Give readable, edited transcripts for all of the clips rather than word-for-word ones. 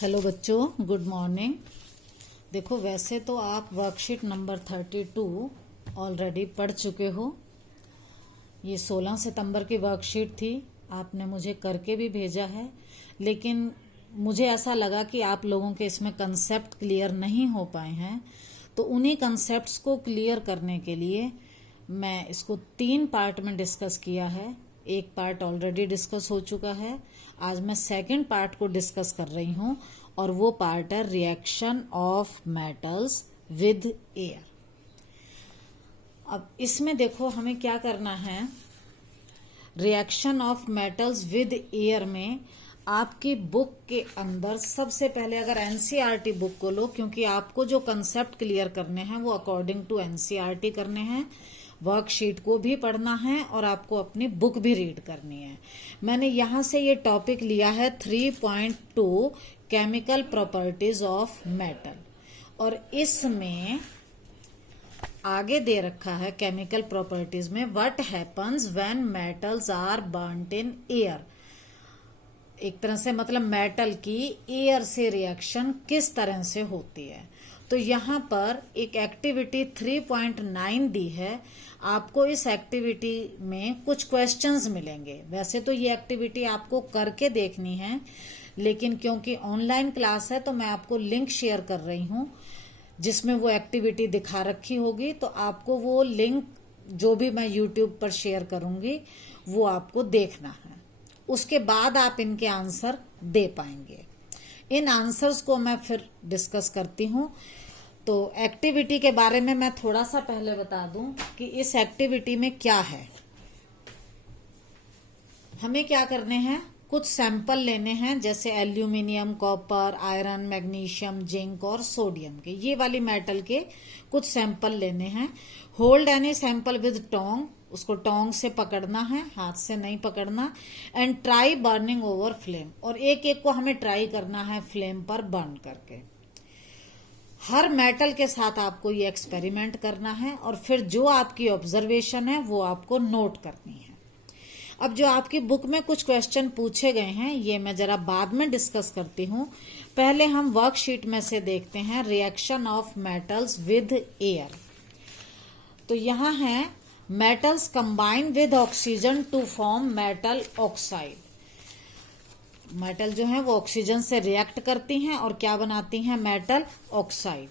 Hello बच्चों, good morning. देखो, वैसे तो आप वर्कशीट नंबर 32 ऑलरेडी पढ़ चुके हो। ये 16 सितंबर की वर्कशीट थी, आपने मुझे करके भी भेजा है, लेकिन मुझे ऐसा लगा कि आप लोगों के इसमें कंसेप्ट क्लियर नहीं हो पाए हैं। तो उन्हीं कंसेप्ट्स को क्लियर करने के लिए मैं इसको 3 पार्ट में डिस्कस किया है। एक पार्ट ऑलरेडी डिस्कस हो चुका है, आज मैं सेकंड पार्ट को डिस्कस कर रही हूं और वो पार्ट है reaction of metals with air. अब इसमें देखो हमें क्या करना है। Reaction of metals with air में आपकी बुक के अंदर सबसे पहले अगर एनसीईआरटी बुक को लो, क्योंकि आपको जो कंसेप्ट क्लियर करने हैं वो अकॉर्डिंग टू एनसीईआरटी करने हैं। वर्कशीट को भी पढ़ना है और आपको अपनी बुक भी रीड करनी है। मैंने यहां से ये टॉपिक लिया है 3.2 केमिकल प्रॉपर्टीज ऑफ मेटल, और इसमें आगे दे रखा है केमिकल प्रॉपर्टीज में what happens when metals are burnt in air. एक तरह से मतलब मेटल की एयर से रिएक्शन किस तरह से होती है। तो यहाँ पर एक एक्टिविटी 3.9 दी है। आपको इस एक्टिविटी में कुछ क्वेश्चंस मिलेंगे। वैसे तो ये एक्टिविटी आपको करके देखनी है, लेकिन क्योंकि ऑनलाइन क्लास है तो मैं आपको लिंक शेयर कर रही हूँ जिसमें वो एक्टिविटी दिखा रखी होगी। तो आपको वो लिंक जो भी मैं यूट्यूब पर शेयर करूंगी वो आपको देखना है, उसके बाद आप इनके आंसर दे पाएंगे। इन आंसर्स को मैं फिर डिस्कस करती हूं। तो एक्टिविटी के बारे में मैं थोड़ा सा पहले बता दूं कि इस एक्टिविटी में क्या है। हमें क्या करने हैं, कुछ सैंपल लेने हैं, जैसे aluminium, copper, iron, magnesium, zinc और सोडियम के, ये वाली मेटल के कुछ सैंपल लेने हैं। Hold any sample with Tong, उसको टोंग से पकड़ना है, हाथ से नहीं पकड़ना। And try burning over flame, और एक एक को हमें ट्राई करना है फ्लेम पर बर्न करके। हर मेटल के साथ आपको ये एक्सपेरिमेंट करना है और फिर जो आपकी ऑब्जर्वेशन है वो आपको नोट करनी है। अब जो आपकी बुक में कुछ क्वेश्चन पूछे गए हैं ये मैं जरा बाद में डिस्कस करती हूँ। पहले हम वर्कशीट में से देखते हैं reaction of metals with air. तो यहाँ है metals combine with oxygen to form metal oxide. Metal जो है वो ऑक्सीजन से रिएक्ट करती हैं और क्या बनाती हैं, मेटल ऑक्साइड।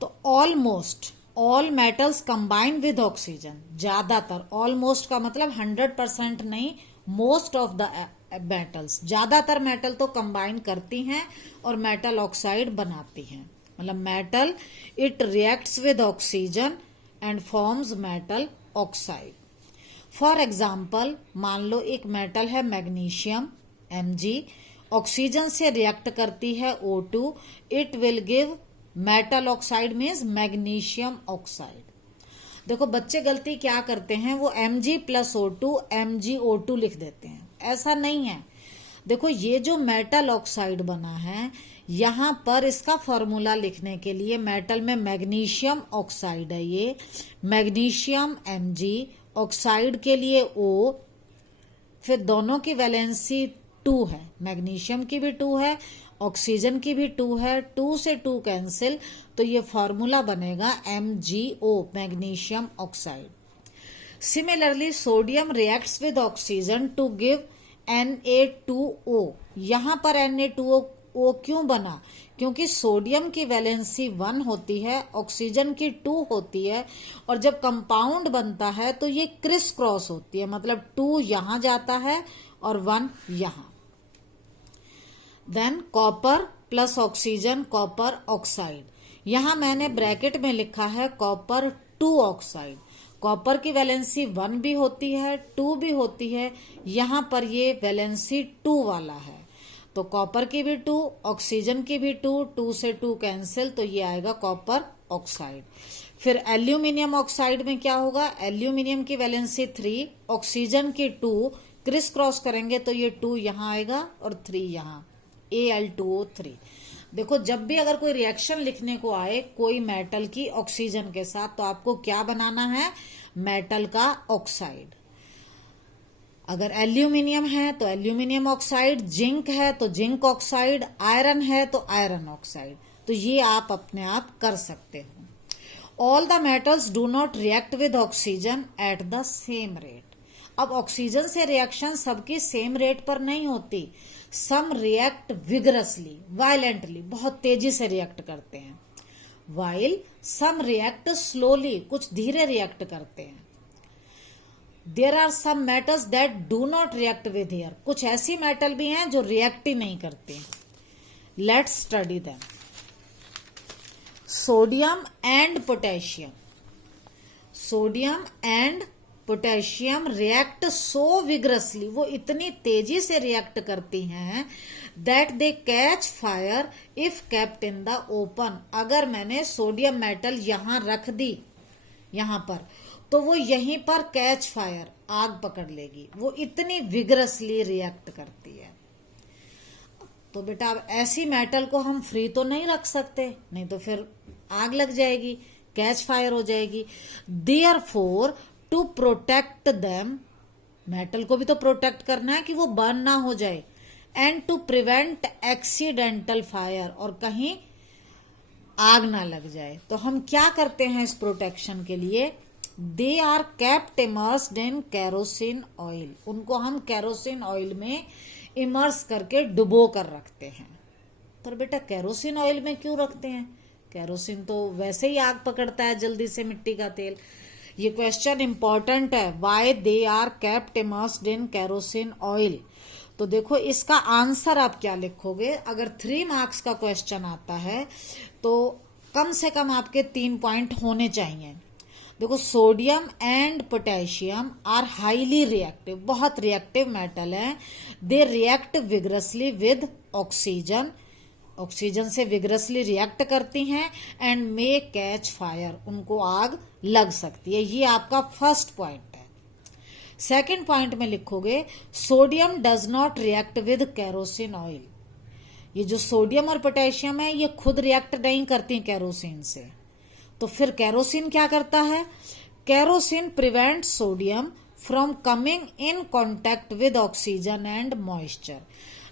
तो almost all metals combine with oxygen, ज्यादातर, ऑलमोस्ट का मतलब 100% नहीं, मोस्ट ऑफ द मेटल्स, ज्यादातर मेटल तो कंबाइन करती हैं और मेटल ऑक्साइड बनाती हैं। मतलब metal it reacts with oxygen and forms metal oxide. For example, मान लो एक मेटल है मैग्नीशियम Mg, ऑक्सीजन से रिएक्ट करती है O2, it will give metal oxide means magnesium oxide. देखो बच्चे गलती क्या करते हैं, वो Mg प्लस O2 MgO2 लिख देते हैं। ऐसा नहीं है। देखो ये जो मेटल ऑक्साइड बना है, यहाँ पर इसका फॉर्मूला लिखने के लिए मेटल में मैग्नीशियम ऑक्साइड है, ये मैग्नीशियम Mg, ऑक्साइड के लिए O, फिर दोनों की वैलेंसी 2 है, मैग्नीशियम की भी 2 है, ऑक्सीजन की भी 2 है, 2 से 2 कैंसिल, तो ये फॉर्मूला बनेगा MgO, magnesium oxide. Similarly sodium reacts with oxygen to give Na2O। यहां पर Na2O क्यों बना, क्योंकि सोडियम की वैलेंसी 1 होती है, ऑक्सीजन की 2 होती है, और जब कंपाउंड बनता है तो ये क्रिस क्रॉस होती है, मतलब 2 यहां जाता है और 1 यहां। Than copper plus oxygen, copper oxide. यहां मैंने ब्रैकेट में लिखा है कॉपर 2 ऑक्साइड। कॉपर की वैलेंसी 1 भी होती है, 2 भी होती है, यहां पर ये वैलेंसी 2 वाला है, तो कॉपर की भी 2, ऑक्सीजन की भी 2, 2 से 2 कैंसिल, तो ये आएगा कॉपर ऑक्साइड। फिर एल्यूमिनियम ऑक्साइड में क्या होगा, एल्यूमिनियम की वैलेंसी 3, ऑक्सीजन की 2, क्रिस क्रॉस करेंगे तो ये 2 यहां आएगा और 3 यहां, Al2O3। देखो जब भी अगर कोई रिएक्शन लिखने को आए कोई मेटल की ऑक्सीजन के साथ, तो आपको क्या बनाना है, मेटल का ऑक्साइड। अगर एल्यूमिनियम है तो एल्यूमिनियम ऑक्साइड, जिंक है तो जिंक ऑक्साइड, आयरन है तो आयरन ऑक्साइड। तो ये आप अपने आप कर सकते हो। All the metals do not react with oxygen at the same rate. अब ऑक्सीजन से रिएक्शन सबकी सेम रेट पर नहीं होती। सम रिएक्ट विगरसली, वायलेंटली, बहुत तेजी से रिएक्ट करते हैं, वाइल सम रिएक्ट स्लोली, कुछ धीरे रिएक्ट करते हैं। There are some metals that do not react with air, कुछ ऐसी मेटल भी हैं जो रिएक्ट ही नहीं करती। Let's study them. Sodium and potassium, sodium and potassium react so vigorously, वो इतनी तेजी से रिएक्ट करती हैं that they catch fire if kept in the open. अगर मैंने सोडियम मेटल यहां रख दी, यहां पर, तो वो यहीं पर कैच फायर, आग पकड़ लेगी। वो इतनी विग्रसली रिएक्ट करती है। तो बेटा अब ऐसी मेटल को हम फ्री तो नहीं रख सकते, नहीं तो फिर आग लग जाएगी, कैच फायर हो जाएगी। Therefore to protect them, metal को भी तो प्रोटेक्ट करना है कि वो बर्न ना हो जाए, and to prevent accidental fire, और कहीं आग ना लग जाए, तो हम क्या करते हैं इस प्रोटेक्शन के लिए? They are kept immersed in kerosene oil, उनको हम केरोसिन ऑयल में इमर्स करके डुबो कर रखते हैं। पर बेटा केरोसिन ऑयल में क्यों रखते हैं? केरोसिन तो वैसे ही आग पकड़ता है जल्दी से, मिट्टी का तेल। ये क्वेश्चन इंपॉर्टेंट है, why they are kept immersed in kerosene oil. तो देखो इसका आंसर आप क्या लिखोगे? अगर 3 मार्क्स का क्वेश्चन आता है तो कम से कम आपके 3 पॉइंट होने चाहिए। देखो sodium and potassium are highly reactive, बहुत रिएक्टिव मेटल है। They react vigorously with oxygen, oxygen से विग्रसली रिएक्ट करती हैं, एंड मे कैच फायर, उनको आग लग सकती है। ये आपका फर्स्ट पॉइंट है। सेकंड पॉइंट में लिखोगे sodium does not react with kerosene oil. ये जो सोडियम और पोटेशियम है ये खुद रिएक्ट नहीं करती केरोसिन से, तो फिर केरोसिन क्या करता है? Kerosene prevent sodium from coming in contact with oxygen and moisture.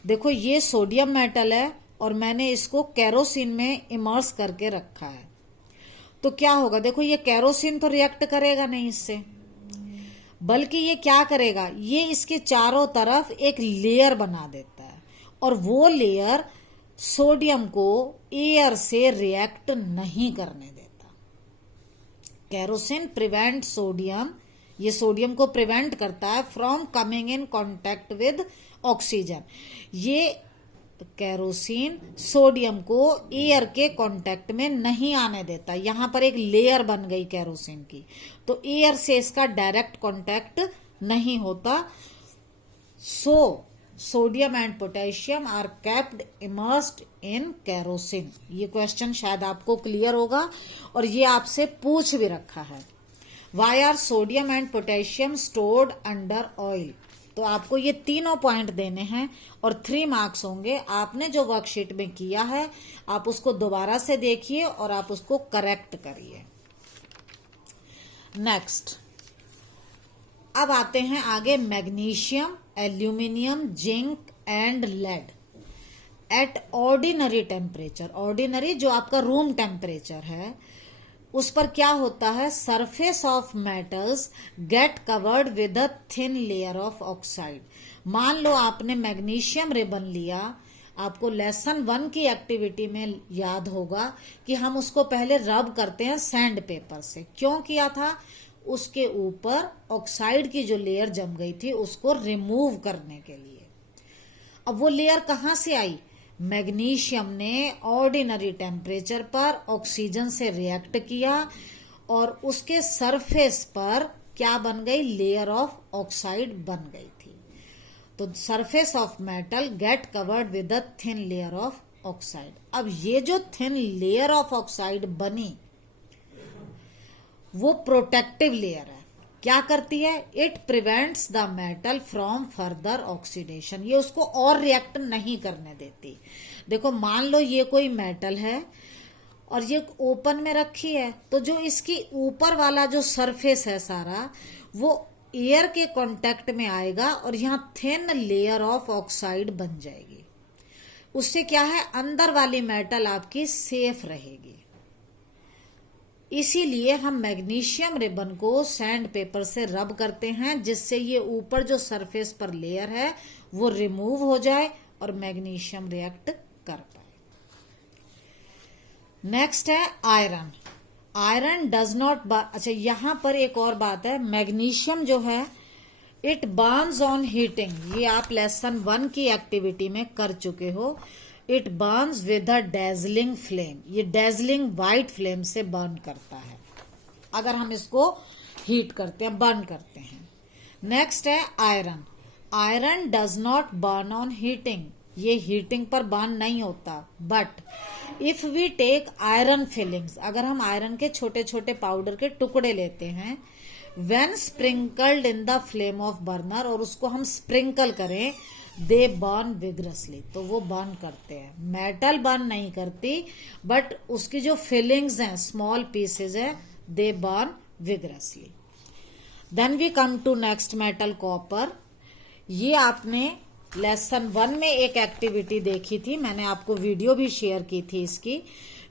देखो ये सोडियम मेटल है और मैंने इसको केरोसिन में इमर्स करके रखा है, तो क्या होगा? देखो ये केरोसिन तो रिएक्ट करेगा नहीं इससे, बल्कि ये क्या करेगा? ये इसके चारों तरफ एक लेयर बना देता है, और वो लेयर सोडियम को एयर से रिएक्ट नहीं करने देता। केरोसिन प्रिवेंट सोडियम, ये सोडियम को प्रिवेंट करता है from coming in contact with oxygen. ये केरोसिन सोडियम को एयर के कांटेक्ट में नहीं आने देता। यहां पर एक लेयर बन गई केरोसिन की, तो एयर से इसका डायरेक्ट कांटेक्ट नहीं होता। So sodium and potassium are kept immersed in kerosene. ये क्वेश्चन शायद आपको क्लियर होगा, और ये आपसे पूछ भी रखा है। Why are sodium and potassium stored under oil. तो आपको ये तीनों पॉइंट देने हैं और 3 मार्क्स होंगे। आपने जो वर्कशीट में किया है आप उसको दोबारा से देखिए और आप उसको करेक्ट करिए। नेक्स्ट, अब आते हैं आगे magnesium, aluminium, zinc and lead at ordinary temperature. Ordinary जो आपका रूम टेम्परेचर है उस पर क्या होता है? Surface of metals get covered with a thin layer of oxide. मान लो आपने मैग्नीशियम रिबन लिया, आपको लेसन 1 की एक्टिविटी में याद होगा कि हम उसको पहले रब करते हैं सैंड पेपर से। क्यों किया था? उसके ऊपर ऑक्साइड की जो लेयर जम गई थी उसको रिमूव करने के लिए। अब वो लेयर कहां से आई? मैग्नीशियम ने ऑर्डिनरी टेम्परेचर पर ऑक्सीजन से रिएक्ट किया और उसके सरफेस पर क्या बन गई? लेयर ऑफ ऑक्साइड बन गई थी। तो surface of metal get covered with a thin layer of oxide. अब ये जो थिन लेयर ऑफ ऑक्साइड बनी वो प्रोटेक्टिव लेयर है। क्या करती है? It prevents the metal from further oxidation. ये उसको और रिएक्ट नहीं करने देती। देखो मान लो ये कोई मेटल है और ये ओपन में रखी है, तो जो इसकी ऊपर वाला जो सरफेस है सारा वो एयर के कांटेक्ट में आएगा और यहाँ थिन लेयर ऑफ ऑक्साइड बन जाएगी। उससे क्या है, अंदर वाली मेटल आपकी सेफ रहेगी। इसीलिए हम मैग्नीशियम रिबन को सैंड पेपर से रब करते हैं, जिससे ये ऊपर जो सरफेस पर लेयर है वो रिमूव हो जाए और मैग्नीशियम रिएक्ट कर पाए। नेक्स्ट है आयरन। आयरन डज नॉट, अच्छा यहां पर एक और बात है, मैग्नीशियम जो है इट बर्न्स ऑन हीटिंग। ये आप लेसन 1 की एक्टिविटी में कर चुके हो। It Burns with a dazzling flame. ये डेजलिंग वाइट फ्लेम से बर्न करता है अगर हम इसको हीट करते हैं, बर्न करते हैं। नेक्स्ट है iron. Iron does not burn on heating. ये हीटिंग पर बर्न नहीं होता। But if we take iron filings, अगर हम आयरन के छोटे छोटे पाउडर के टुकड़े लेते हैं, when sprinkled in the flame of burner, और उसको हम स्प्रिंकल करें, दे बर्न विग्रसली, तो वो बर्न करते हैं। मेटल बर्न नहीं करती, बट उसकी जो फिलिंग्स हैं, स्मॉल पीसेज है, they burn vigorously. Then we come to next metal, copper. ये आपने लेसन 1 में एक एक्टिविटी देखी थी, मैंने आपको वीडियो भी शेयर की थी इसकी।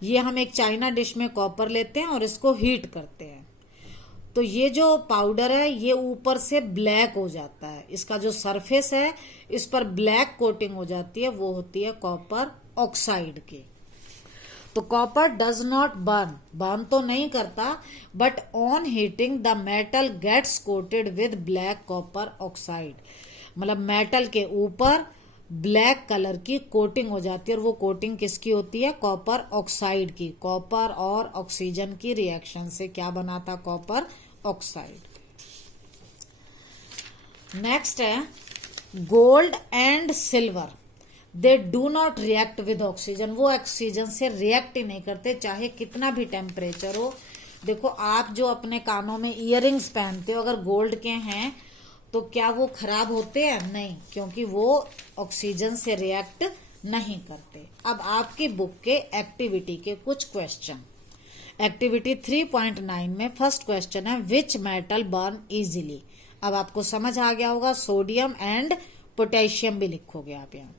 ये हम एक चाइना डिश में कॉपर लेते हैं और इसको हीट करते हैं, तो ये जो पाउडर है ये ऊपर से ब्लैक हो जाता है। इसका जो सरफेस है इस पर ब्लैक कोटिंग हो जाती है, वो होती है कॉपर ऑक्साइड की। तो copper does not burn, burn तो नहीं करता, but on heating the metal gets coated with black copper oxide. मतलब मेटल के ऊपर ब्लैक कलर की कोटिंग हो जाती है, और वो कोटिंग किसकी होती है, कॉपर ऑक्साइड की। कॉपर और ऑक्सीजन की रिएक्शन से क्या बना था, कॉपर ऑक्साइड। नेक्स्ट है gold and silver. They do not react with oxygen. वो ऑक्सीजन से रिएक्ट ही नहीं करते, चाहे कितना भी टेम्परेचर हो। देखो आप जो अपने कानों में इयररिंग्स पहनते हो, अगर गोल्ड के हैं तो क्या वो खराब होते हैं? नहीं, क्योंकि वो ऑक्सीजन से रिएक्ट नहीं करते। अब आपकी बुक के एक्टिविटी के कुछ क्वेश्चन। एक्टिविटी 3.9 में फर्स्ट क्वेश्चन है, विच मेटल बर्न इजीली। अब आपको समझ आ गया होगा, सोडियम एंड पोटेशियम भी लिखोगे आप यहाँ।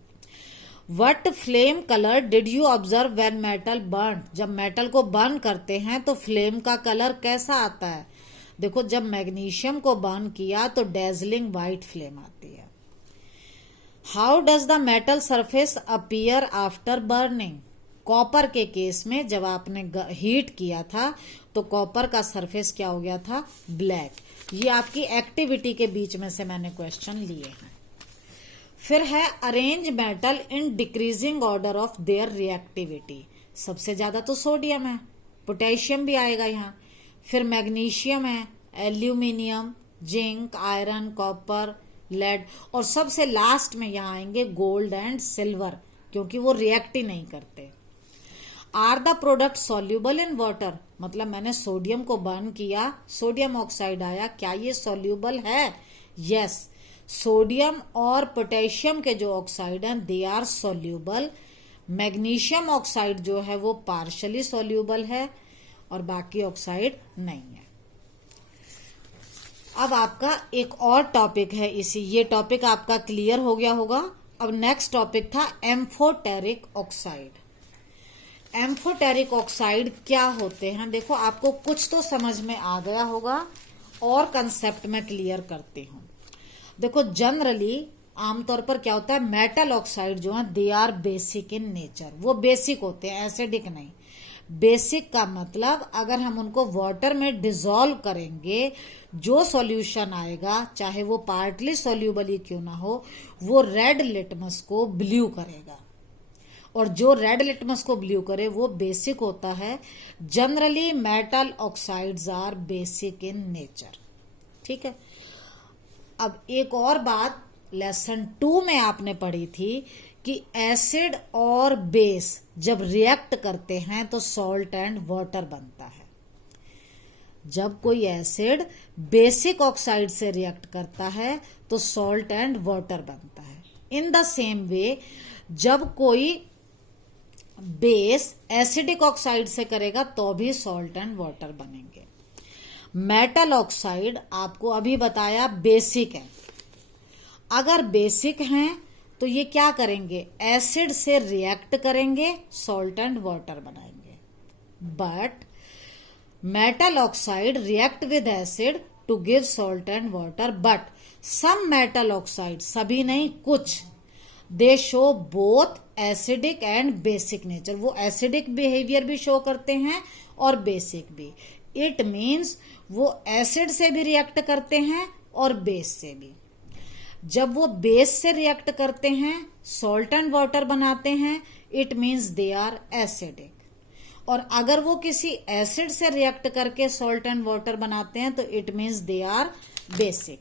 What flame colour did you observe when metal burn. जब मेटल को बर्न करते हैं तो फ्लेम का कलर कैसा आता है? देखो जब मैग्नीशियम को बर्न किया तो डेजलिंग व्हाइट फ्लेम आती है। How does the metal surface appear after burning. Copper के केस में जब आपने हीट किया था तो कॉपर का सरफेस क्या हो गया था, ब्लैक। ये आपकी एक्टिविटी के बीच में से मैंने क्वेश्चन लिए हैं। फिर है arrange metal in decreasing order of their reactivity. सबसे ज्यादा तो सोडियम है, पोटेशियम भी आएगा यहाँ, फिर मैग्नीशियम है, aluminium, zinc, iron, copper, lead, और सबसे लास्ट में यहाँ आएंगे गोल्ड एंड सिल्वर, क्योंकि वो रिएक्ट ही नहीं करते। Are the product soluble in water. मतलब मैंने सोडियम को बर्न किया, सोडियम ऑक्साइड आया, क्या ये सॉल्यूबल है? यस, सोडियम और पोटेशियम के जो ऑक्साइड हैं they are soluble. Magnesium oxide जो है वो पार्शली सॉल्यूबल है और बाकी ऑक्साइड नहीं है। अब आपका एक और टॉपिक है, ये टॉपिक आपका क्लियर हो गया होगा। अब नेक्स्ट टॉपिक था एम्फोटेरिक ऑक्साइड। एम्फोटेरिक ऑक्साइड क्या होते हैं? देखो आपको कुछ तो समझ में आ गया होगा, और कंसेप्ट में क्लियर करती हूं। देखो जनरली आमतौर पर क्या होता है, मेटल ऑक्साइड जो है they are basic in nature. वो बेसिक होते हैं, एसिडिक नहीं। बेसिक का मतलब अगर हम उनको वाटर में डिसॉल्व करेंगे, जो सॉल्यूशन आएगा चाहे वो पार्टली सॉल्यूबल ही क्यों ना हो, वो रेड लिटमस को ब्लू करेगा, और जो रेड लिटमस को ब्लू करे वो बेसिक होता है। Generally metal oxides are basic in nature. ठीक है। अब एक और बात लेसन 2 में आपने पढ़ी थी कि एसिड और बेस जब रिएक्ट करते हैं तो सॉल्ट एंड वाटर बनता है। जब कोई एसिड बेसिक ऑक्साइड से रिएक्ट करता है तो सॉल्ट एंड वाटर बनता है। इन द सेम वे जब कोई बेस एसिडिक ऑक्साइड से करेगा तो भी सॉल्ट एंड वाटर बनेंगे। मेटल ऑक्साइड आपको अभी बताया बेसिक है। अगर बेसिक हैं तो ये क्या करेंगे, एसिड से रिएक्ट करेंगे, सॉल्ट एंड वाटर बनाएंगे। But metal oxide react with acid to give salt and water. But some metal oxide, सभी नहीं कुछ, they show both acidic and basic nature. वो एसिडिक बिहेवियर भी शो करते हैं और बेसिक भी। इट मीन्स वो एसिड से भी रिएक्ट करते हैं और बेस से भी। जब वो बेस से रिएक्ट करते हैं, सॉल्ट एंड वाटर बनाते हैं, it means they are acidic. और अगर वो किसी एसिड से रिएक्ट करके सॉल्ट एंड वाटर बनाते हैं तो it means they are basic.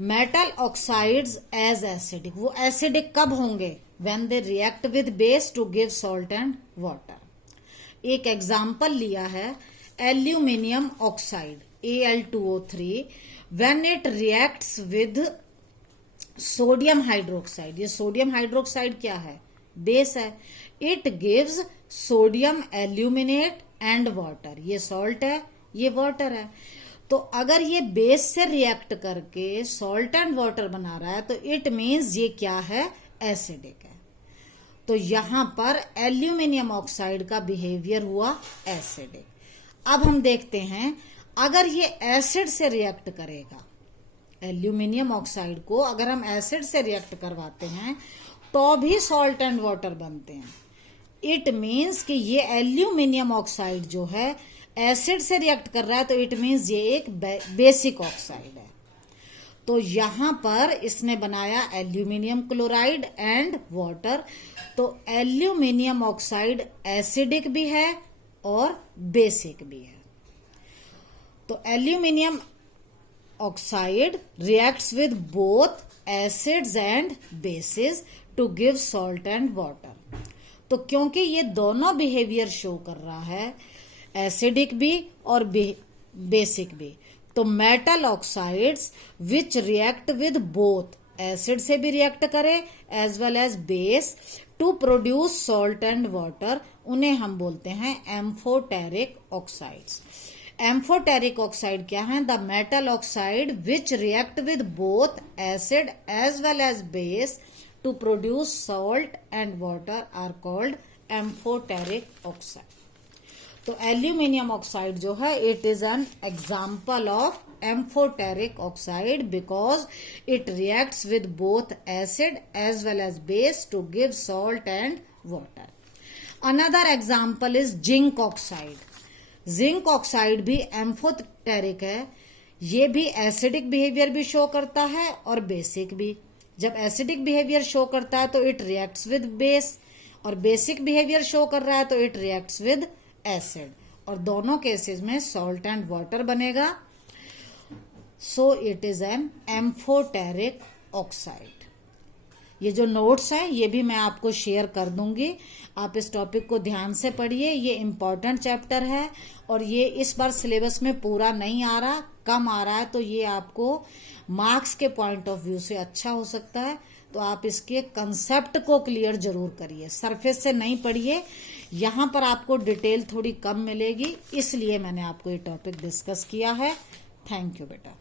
Metal oxides as acidic, वो एसिडिक कब होंगे, when they react with base to give salt and water. एक एग्जाम्पल लिया है aluminium oxide Al2O3 when it reacts with sodium hydroxide. ये सोडियम हाइड्रोक्साइड क्या है, base है। It gives sodium aluminate and water. ये सॉल्ट है, ये वाटर है। तो अगर ये बेस से रिएक्ट करके सॉल्ट एंड वाटर बना रहा है तो इट मीन्स ये क्या है, एसिडिक है। तो यहां पर एल्यूमिनियम ऑक्साइड का बिहेवियर हुआ एसिडिक। अब हम देखते हैं अगर ये एसिड से रिएक्ट करेगा, एल्यूमिनियम ऑक्साइड को अगर हम एसिड से रिएक्ट करवाते हैं तो भी सॉल्ट एंड वाटर बनते हैं। इट मीन्स कि ये एल्यूमिनियम ऑक्साइड जो है एसिड से रिएक्ट कर रहा है तो इट मीन्स ये एक बेसिक ऑक्साइड है। तो यहां पर इसने बनाया एल्यूमिनियम क्लोराइड एंड वाटर। तो एल्यूमिनियम ऑक्साइड एसिडिक भी है और बेसिक भी है। तो aluminium oxide reacts with both acids and bases to give salt and water. तो क्योंकि ये दोनों बिहेवियर शो कर रहा है, एसिडिक भी और बेसिक भी, तो metal oxides which react with both, acid से भी रिएक्ट करे as well as base to produce salt and water, उन्हें हम बोलते हैं एम्फोटेरिक ऑक्साइड्स। एम्फोटेरिक ऑक्साइड क्या है, the metal oxide which react with both acid as well as base to produce salt and water are called amphoteric oxide. तो aluminium oxide जो है it is an example of amphoteric oxide because it reacts with both acid as well as base to give salt and water. Another example is zinc oxide. Zinc oxide भी amphoteric है, ये भी acidic behaviour भी show करता है और basic भी। जब एसिडिक बिहेवियर शो करता है तो इट रिएक्ट्स विद बेस, और बेसिक बिहेवियर शो कर रहा है तो इट रिएक्ट्स विद एसिड, और दोनों केसेस में सॉल्ट एंड वाटर बनेगा। So it is N amphoteric oxide. ये जो नोट्स हैं ये भी मैं आपको शेयर कर दूंगी, आप इस टॉपिक को ध्यान से पढ़िए। ये इम्पॉर्टेंट चैप्टर है और ये इस बार सिलेबस में पूरा नहीं आ रहा, कम आ रहा है, तो ये आपको मार्क्स के पॉइंट ऑफ व्यू से अच्छा हो सकता है। तो आप इसके कंसेप्ट को क्लियर जरूर करिए, सरफेस से नहीं पढ़िए। यहाँ पर आपको डिटेल थोड़ी कम मिलेगी, इसलिए मैंने आपको ये टॉपिक डिस्कस किया है। थैंक यू बेटा।